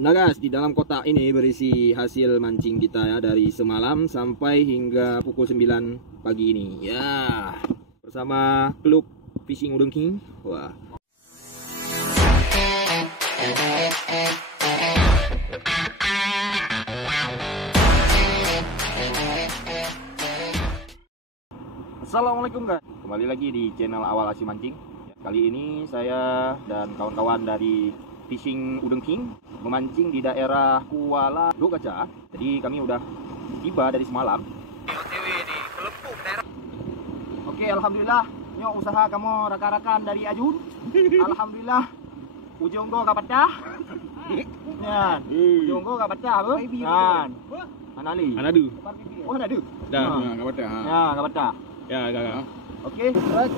Nah guys, di dalam kotak ini berisi hasil mancing kita ya dari semalam sampai hingga pukul 9 pagi ini. Ya, bersama klub Fishing Udeng King. Wah. Assalamualaikum guys, kembali lagi di channel Awal Asih Mancing. Kali ini saya dan kawan-kawan dari Fishing Udeng King memancing di daerah Kuala Dogaca. Jadi kami udah tiba dari semalam. Oke, alhamdulillah. Nyok usaha kamu rakan-rakan dari Ajun. Alhamdulillah. Ujung go kapatah. Nyan. Ujung go kapatah, Bu. Nyan. Anali. Anadu. Oh, anadu. Dah, kapatah. Ya, kapatah. Ya, agak. Oke, right.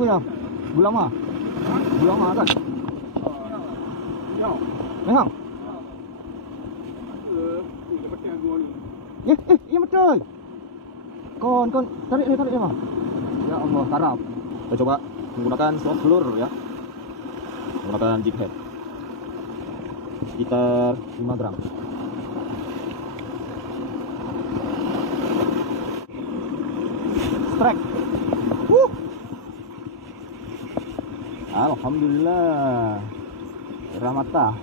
Oh ya, gula mah kan? Memang? Iya betul. Kon, tarik dia mah. Ya Allah, karap. Kita coba menggunakan soft lure ya. Menggunakan jig head. Sekitar 5 gram. Strike. Alhamdulillah. Ramata.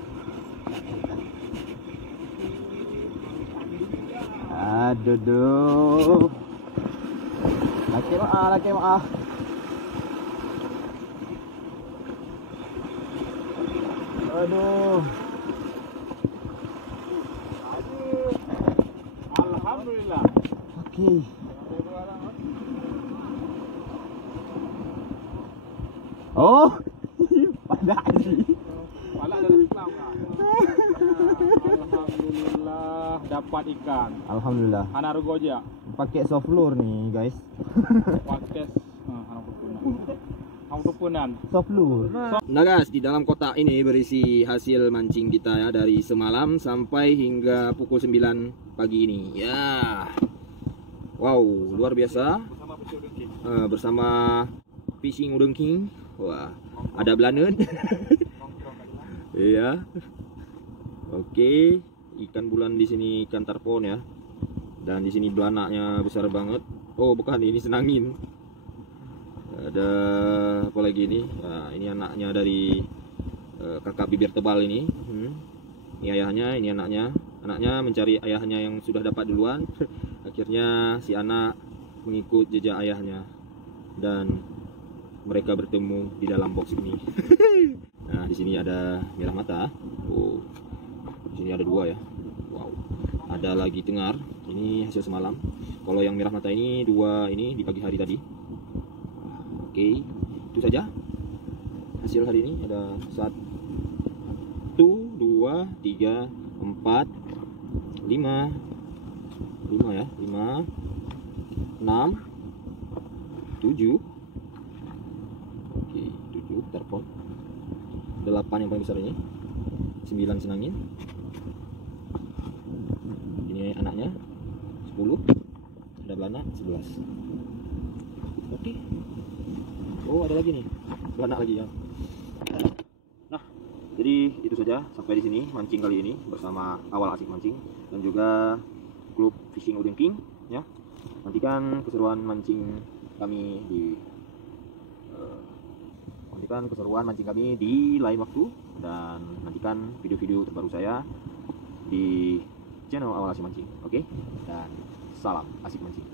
Aduh. Laki maaf. Aduh. Alhamdulillah. Oke. Oh, pada sih. Pala dari Islam kan. Alhamdulillah dapat ikan. Alhamdulillah. Anak rugoja. Pakai soft lure nih, guys. Podcast Angkupunan. Soft lure. Nah guys, di dalam kotak ini berisi hasil mancing kita ya dari semalam sampai hingga pukul 9 pagi ini. Ya. Wow, luar biasa. Bersama Fishing Udeng King. Wah, ada belanen. Iya. Oke, ikan bulan di sini ikan tarpon ya. Dan di sini belanaknya besar banget. Oh, bukan, ini senangin. Ada apa lagi ini? Nah, ini anaknya dari kakak bibir tebal ini. Ini ayahnya, ini anaknya. Anaknya mencari ayahnya yang sudah dapat duluan. Akhirnya si anak mengikut jejak ayahnya dan mereka bertemu di dalam box ini. Nah, di sini ada merah mata. Oh, di sini ada 2 ya. Wow. Ada lagi tengar. Ini hasil semalam. Kalau yang merah mata ini 2 ini di pagi hari tadi. Oke, itu saja hasil hari ini. Ada 1, 2, 3, 4, 5 ya, 5, 6, 7. Oke, 7 tarpon. 8 yang paling besar ini. 9 senangin. Ini anaknya 10. Ada belanak 11. Oke. Oh, ada lagi nih. Belanak lagi ya. Nah, jadi itu saja sampai di sini mancing kali ini bersama Awal Asik Mancing dan juga klub Fishing Udeng King ya. Nantikan keseruan mancing kami di lain waktu, dan nantikan video-video terbaru saya di channel Awal Asik Mancing. Oke? Dan salam asik mancing.